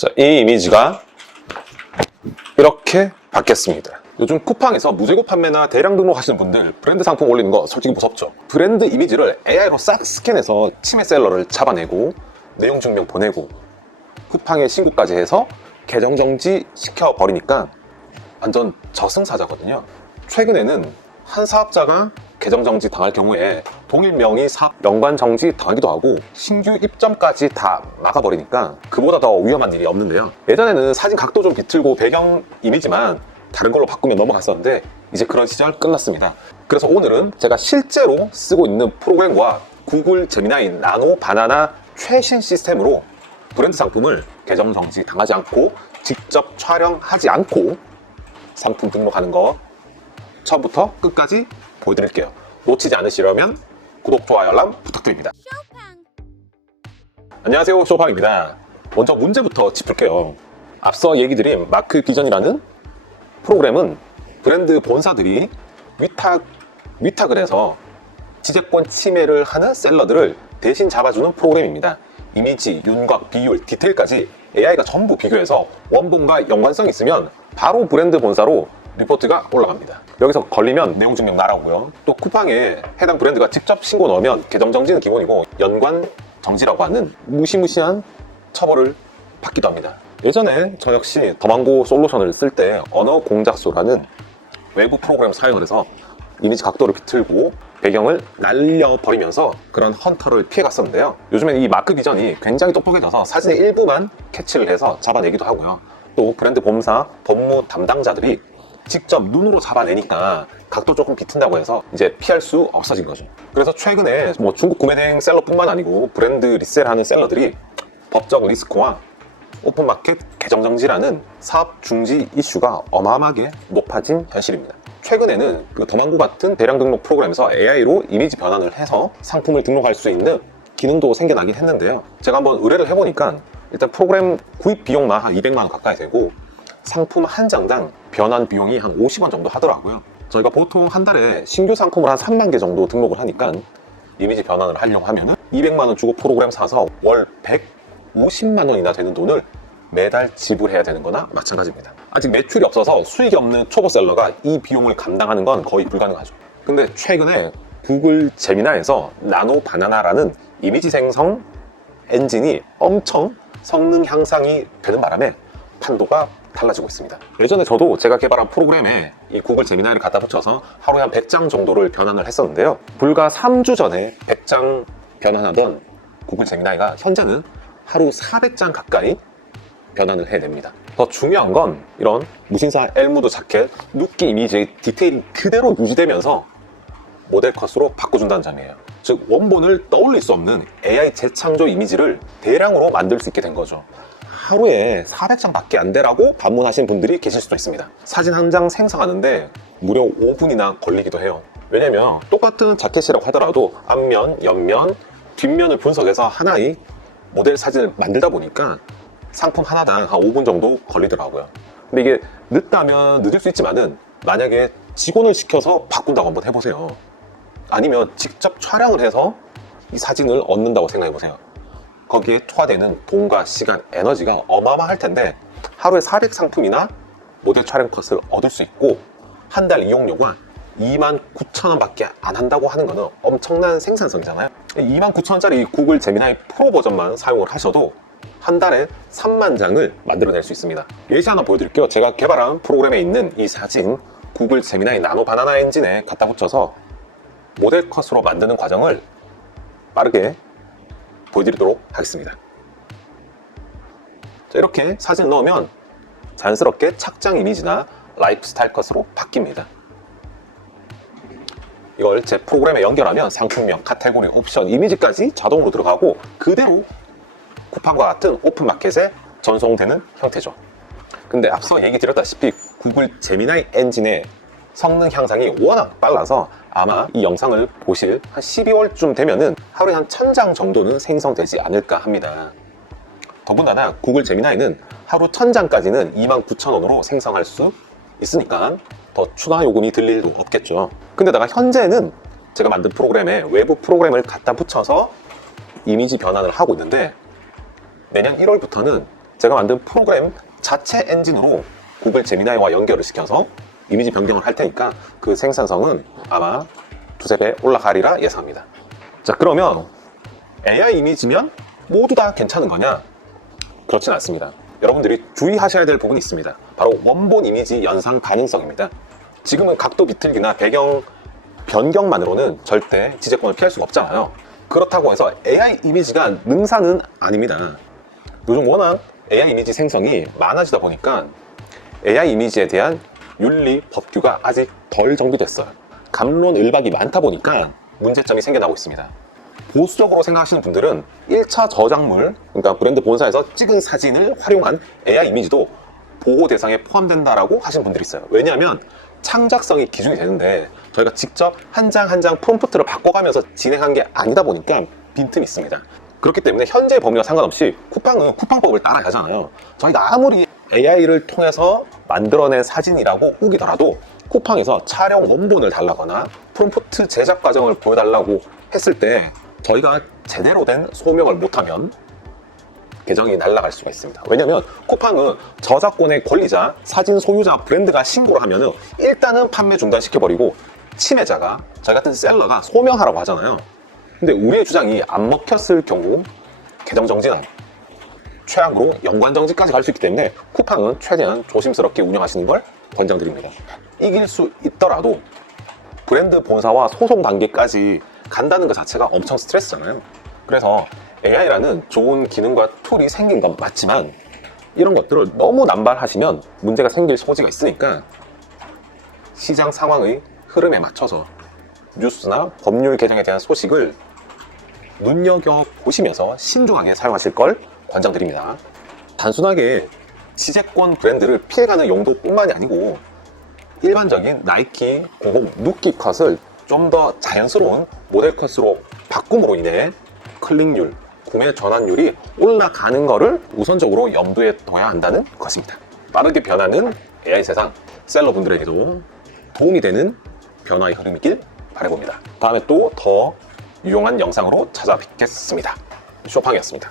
자, 이 이미지가 이렇게 바뀌었습니다. 요즘 쿠팡에서 무재고 판매나 대량 등록하시는 분들 브랜드 상품 올리는 거 솔직히 무섭죠. 브랜드 이미지를 AI로 싹 스캔해서 치매 셀러를 잡아내고 내용 증명 보내고 쿠팡에 신고까지 해서 계정 정지 시켜버리니까 완전 저승사자거든요. 최근에는 한 사업자가 계정 정지 당할 경우에 동일 명의 사업 연관 정지 당하기도 하고 신규 입점까지 다 막아버리니까 그보다 더 위험한 일이 없는데요. 예전에는 사진 각도 좀 비틀고 배경 이미지만 다른 걸로 바꾸면 넘어갔었는데 이제 그런 시절 끝났습니다. 그래서 오늘은 제가 실제로 쓰고 있는 프로그램과 구글 제미나이 나노 바나나 최신 시스템으로 브랜드 상품을 계정 정지 당하지 않고 직접 촬영하지 않고 상품 등록하는 거 처음부터 끝까지 보여드릴게요. 놓치지 않으시려면 구독, 좋아요, 알람 부탁드립니다. 안녕하세요, 쇼팡입니다. 먼저 문제부터 짚을게요. 앞서 얘기드린 마크 비전이라는 프로그램은 브랜드 본사들이 위탁을 해서 지재권 침해를 하는 셀러들을 대신 잡아주는 프로그램입니다. 이미지, 윤곽, 비율, 디테일까지 AI가 전부 비교해서 원본과 연관성이 있으면 바로 브랜드 본사로 리포트가 올라갑니다. 여기서 걸리면 내용 증명 날아오고요. 또 쿠팡에 해당 브랜드가 직접 신고 넣으면 계정 정지는 기본이고 연관 정지라고 하는 무시무시한 처벌을 받기도 합니다. 예전에 저 역시 더망고 솔루션을 쓸 때 언어 공작소라는 외부 프로그램 사용을 해서 이미지 각도를 비틀고 배경을 날려버리면서 그런 헌터를 피해갔었는데요. 요즘엔 이 마크 비전이 굉장히 똑똑해져서 사진의 일부만 캐치를 해서 잡아내기도 하고요. 또 브랜드 본사 법무 담당자들이 직접 눈으로 잡아내니까 각도 조금 비튼다고 해서 이제 피할 수 없어진 거죠. 그래서 최근에 뭐 중국 구매대행 셀러뿐만 아니고 브랜드 리셀하는 셀러들이 법적 리스크와 오픈마켓 계정 정지라는 사업 중지 이슈가 어마어마하게 높아진 현실입니다. 최근에는 그 더망고 같은 대량 등록 프로그램에서 AI로 이미지 변환을 해서 상품을 등록할 수 있는 기능도 생겨나긴 했는데요. 제가 한번 의뢰를 해보니까 일단 프로그램 구입 비용만 한 200만 원 가까이 되고 상품 한 장당 변환 비용이 한 50원 정도 하더라고요. 저희가 보통 한 달에 신규 상품을 한 3만 개 정도 등록을 하니까 이미지 변환을 하려고 하면은 200만 원 주고 프로그램 사서 월 150만 원이나 되는 돈을 매달 지불해야 되는 거나 마찬가지입니다. 아직 매출이 없어서 수익이 없는 초보 셀러가 이 비용을 감당하는 건 거의 불가능하죠. 근데 최근에 구글 제미나이에서 나노 바나나라는 이미지 생성 엔진이 엄청 성능 향상이 되는 바람에 판도가 달라지고 있습니다. 예전에 저도 제가 개발한 프로그램에 이 구글 제미나이를 갖다 붙여서 하루에 한 100장 정도를 변환을 했었는데요. 불과 3주 전에 100장 변환하던 구글 제미나이가 현재는 하루 400장 가까이 변환을 해냅니다. 더 중요한 건 이런 무신사 엘무드 자켓, 눕기 이미지의 디테일이 그대로 유지되면서 모델 컷으로 바꿔준다는 점이에요. 즉 원본을 떠올릴 수 없는 AI 재창조 이미지를 대량으로 만들 수 있게 된 거죠. 하루에 400장 밖에 안 되라고 반문하시는 분들이 계실 수도 있습니다. 사진 한 장 생성하는데 무려 5분이나 걸리기도 해요. 왜냐면 똑같은 자켓이라고 하더라도 앞면, 옆면, 뒷면을 분석해서 하나의 모델 사진을 만들다 보니까 상품 하나당 한 5분 정도 걸리더라고요. 근데 이게 늦다면 늦을 수 있지만은 만약에 직원을 시켜서 바꾼다고 한번 해보세요. 아니면 직접 촬영을 해서 이 사진을 얻는다고 생각해보세요. 거기에 투하되는 돈과 시간, 에너지가 어마어마할 텐데 하루에 400 상품이나 모델 촬영 컷을 얻을 수 있고 한 달 이용료가 29,000원 밖에 안 한다고 하는 거는 엄청난 생산성이잖아요. 29,000원짜리 구글 제미나이 프로 버전만 사용을 하셔도 한 달에 3만 장을 만들어낼 수 있습니다. 예시 하나 보여드릴게요. 제가 개발한 프로그램에 있는 이 사진 구글 제미나이 나노 바나나 엔진에 갖다 붙여서 모델 컷으로 만드는 과정을 빠르게 보여드리도록 하겠습니다. 자, 이렇게 사진을 넣으면 자연스럽게 착장 이미지나 라이프 스타일 컷으로 바뀝니다. 이걸 제 프로그램에 연결하면 상품명, 카테고리, 옵션, 이미지까지 자동으로 들어가고 그대로 쿠팡과 같은 오픈마켓에 전송되는 형태죠. 근데 앞서 얘기 드렸다시피 구글 제미나이 엔진의 성능 향상이 워낙 빨라서 아마 이 영상을 보실 한 12월쯤 되면은 하루에 한 1000장 정도는 생성되지 않을까 합니다. 더군다나 구글 제미나이는 하루 1000장까지는 29,000원으로 생성할 수 있으니까 더 추가 요금이 들 일도 없겠죠. 근데다가 현재는 제가 만든 프로그램에 외부 프로그램을 갖다 붙여서 이미지 변환을 하고 있는데 내년 1월부터는 제가 만든 프로그램 자체 엔진으로 구글 제미나이와 연결을 시켜서 이미지 변경을 할 테니까 그 생산성은 아마 두세 배 올라가리라 예상합니다. 자, 그러면 AI 이미지면 모두 다 괜찮은 거냐? 그렇진 않습니다. 여러분들이 주의하셔야 될 부분이 있습니다. 바로 원본 이미지 연상 가능성입니다. 지금은 각도 비틀기나 배경 변경만으로는 절대 지재권을 피할 수가 없잖아요. 그렇다고 해서 AI 이미지가 능사는 아닙니다. 요즘 워낙 AI 이미지 생성이 많아지다 보니까 AI 이미지에 대한 윤리, 법규가 아직 덜 정비됐어요. 갑론을박이 많다 보니까 문제점이 생겨나고 있습니다. 보수적으로 생각하시는 분들은 1차 저작물, 그러니까 브랜드 본사에서 찍은 사진을 활용한 AI 이미지도 보호 대상에 포함된다라고 하시는 분들이 있어요. 왜냐하면 창작성이 기준이 되는데 저희가 직접 한 장 한 장 프롬프트를 바꿔가면서 진행한 게 아니다 보니까 빈틈이 있습니다. 그렇기 때문에 현재 범위와 상관없이 쿠팡은 쿠팡법을 따라야 하잖아요. 저희가 아무리 AI를 통해서 만들어낸 사진이라고 우기더라도 쿠팡에서 촬영 원본을 달라거나 프롬프트 제작 과정을 보여달라고 했을 때 저희가 제대로 된 소명을 못하면 계정이 날아갈 수가 있습니다. 왜냐면 쿠팡은 저작권의 권리자, 사진 소유자 브랜드가 신고를 하면은 일단은 판매 중단시켜버리고 침해자가, 저희 같은 셀러가 소명하라고 하잖아요. 근데 우리의 주장이 안 먹혔을 경우 계정 정지는 최악으로 연관 정지까지 갈 수 있기 때문에 쿠팡은 최대한 조심스럽게 운영하시는 걸 권장드립니다. 이길 수 있더라도 브랜드 본사와 소송 단계까지 간다는 것 자체가 엄청 스트레스잖아요. 그래서 AI라는 좋은 기능과 툴이 생긴 건 맞지만 이런 것들을 너무 남발하시면 문제가 생길 소지가 있으니까 시장 상황의 흐름에 맞춰서 뉴스나 법률 개정에 대한 소식을 눈여겨보시면서 신중하게 사용하실 걸 권장드립니다. 단순하게 지재권 브랜드를 피해가는 용도뿐만이 아니고 일반적인 나이키, 공공, 누키 컷을 좀 더 자연스러운 모델 컷으로 바꿈으로 인해 클릭률, 구매 전환율이 올라가는 것을 우선적으로 염두에 둬야 한다는 것입니다. 빠르게 변하는 AI 세상, 셀러분들에게도 도움이 되는 변화의 흐름이길 바라봅니다. 다음에 또 더 유용한 영상으로 찾아뵙겠습니다. 쇼팡이었습니다.